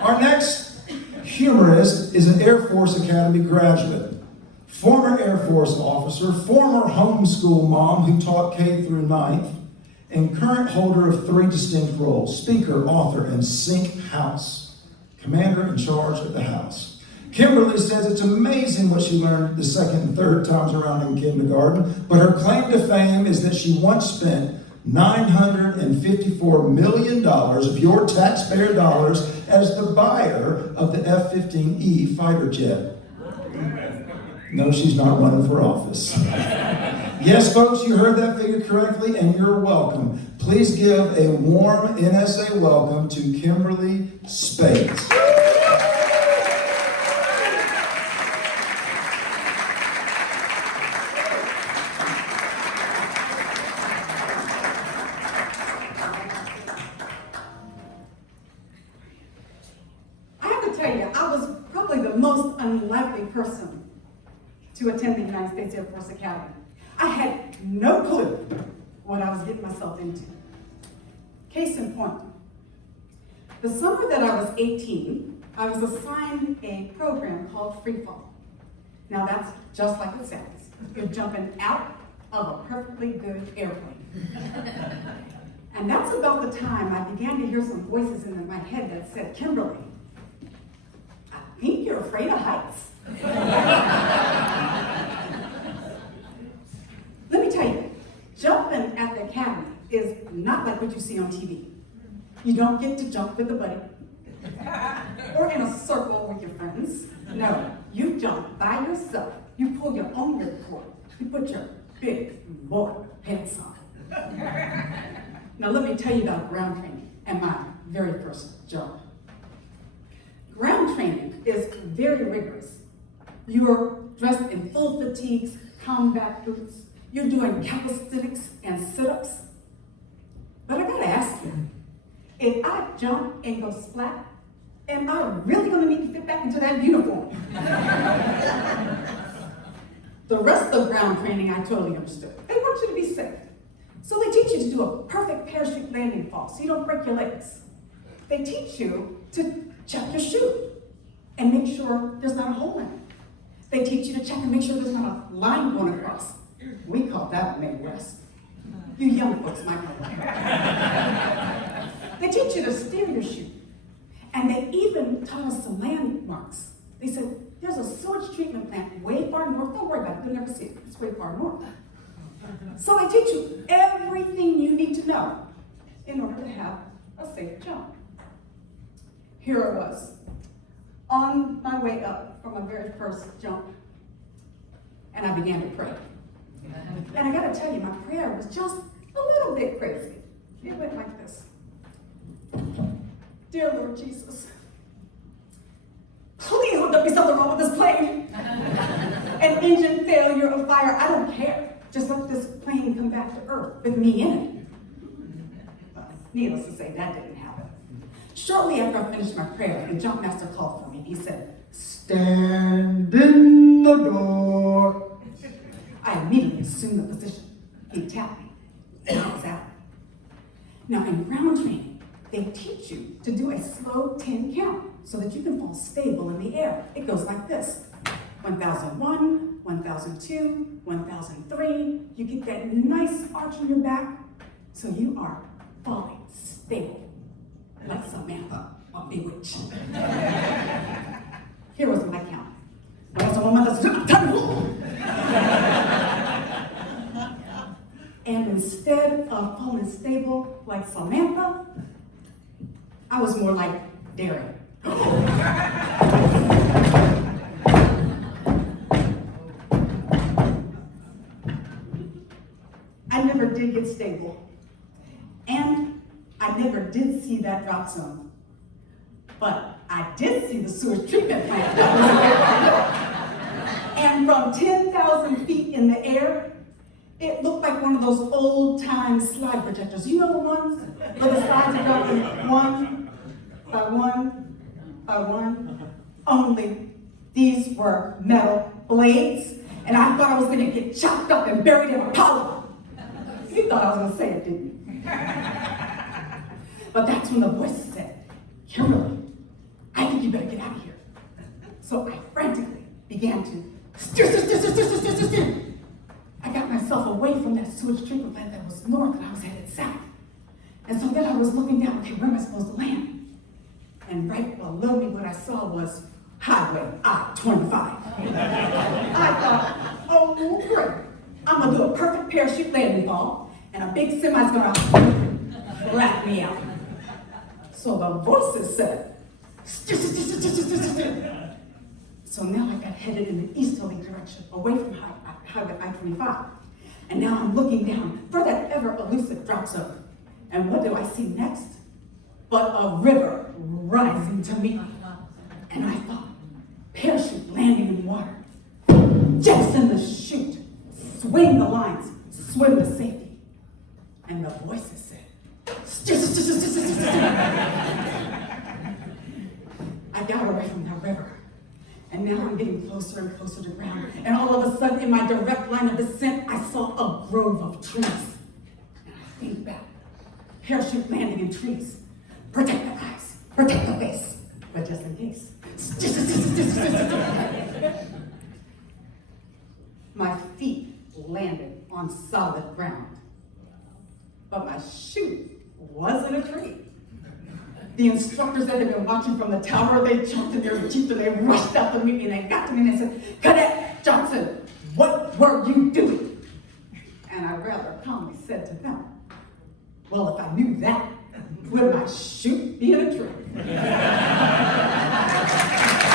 Our next humorist is an Air Force Academy graduate, former Air Force officer, former homeschool mom who taught K through 9th, and current holder of 3 distinct roles: speaker, author, and Sink House, commander in charge of the house. Kimberly says it's amazing what she learned the second and third times around in kindergarten, but her claim to fame is that she once spent $954 million of your taxpayer dollars as the buyer of the F-15E fighter jet. No, she's not running for office. Yes, folks, you heard that figure correctly, and you're welcome. Please give a warm NSA welcome to Kimberly Spades. I was probably the most unlikely person to attend the United States Air Force Academy. I had no clue what I was getting myself into. Case in point, the summer that I was 18, I was assigned a program called Free Fall. Now that's just like it sounds. You're jumping out of a perfectly good airplane. And that's about the time I began to hear some voices in my head that said, Kimberly, I think you're afraid of heights. Let me tell you, jumping at the academy is not like what you see on TV. You don't get to jump with a buddy or in a circle with your friends. No, you jump by yourself. You pull your own ripcord. You put your big boy pants on. Now let me tell you about ground training and my very first jump. Ground training is very rigorous. You're dressed in full fatigues, combat boots. You're doing calisthenics and sit-ups. But I gotta ask you, if I jump and go splat, am I really gonna need to fit back into that uniform? The rest of ground training I totally understood. They want you to be safe. So they teach you to do a perfect parachute landing fall so you don't break your legs. They teach you to check your chute and make sure there's not a hole in it. They teach you to check and make sure there's not a line going across. We call that Midwest. You young folks might know that. They teach you to steer your chute. And they even taught us some landmarks. They said, there's a sewage treatment plant way far north. Don't worry about it, you'll never see it. It's way far north. So they teach you everything you need to know in order to have a safe jump. Here I was, on my way up from my very first jump, and I began to pray. And I gotta tell you, my prayer was just a little bit crazy. It went like this. Dear Lord Jesus, please don't there be something wrong with this plane. An engine failure, a fire, I don't care. Just let this plane come back to Earth with me in it. Needless to say, that didn't happen. Shortly after I finished my prayer, the jump master called for me. He said, stand in the door. I immediately assumed the position. He tapped me, and I was out. Now in ground training, they teach you to do a slow 10 count so that you can fall stable in the air. It goes like this. 1001, 1002, 1003. You get that nice arch on your back, so you are falling stable, like Samantha on Bewitched. Here was my count. 1001, and instead of falling stable like Samantha, I was more like Derek. I never did get stable, and I never did see that drop zone. But I did see the sewage treatment plant that was and from 10,000 feet in the air, it looked like one of those old-time slide projectors. You know the ones where the slides are dropping one by one by one? Only these were metal blades, and I thought I was going to get chopped up and buried in a puddle. You thought I was going to say it, didn't you? But that's when the voice said, Kimberly, I you better get out of here. So I frantically began to steer. I got myself away from that sewage treatment plant that was north and I was headed south. And so then I was looking down, okay, where am I supposed to land? And right below me, what I saw was Highway I-25. I thought, oh great, I'm gonna do a perfect parachute landing fall, and a big semi's gonna flat me out. So the voices said, so now I got headed in the easterly direction, away from Highway I-25. And now I'm looking down for that ever elusive drop zone. And what do I see next? But a river rising to meet me. And I thought, parachute landing in water. Jettison the chute, swing the lines, swim to safety. And the voices said, I got away from that river. And now I'm getting closer and closer to ground. And all of a sudden, in my direct line of descent, I saw a grove of trees. And I think back, parachute landing in trees. Protect the eyes, protect the face, but just in case. My feet landed on solid ground, but my chute wasn't a tree. The instructors that had been watching from the tower, they jumped in their jeep and they rushed out to meet me and they got to me and they said, Cadet Johnson,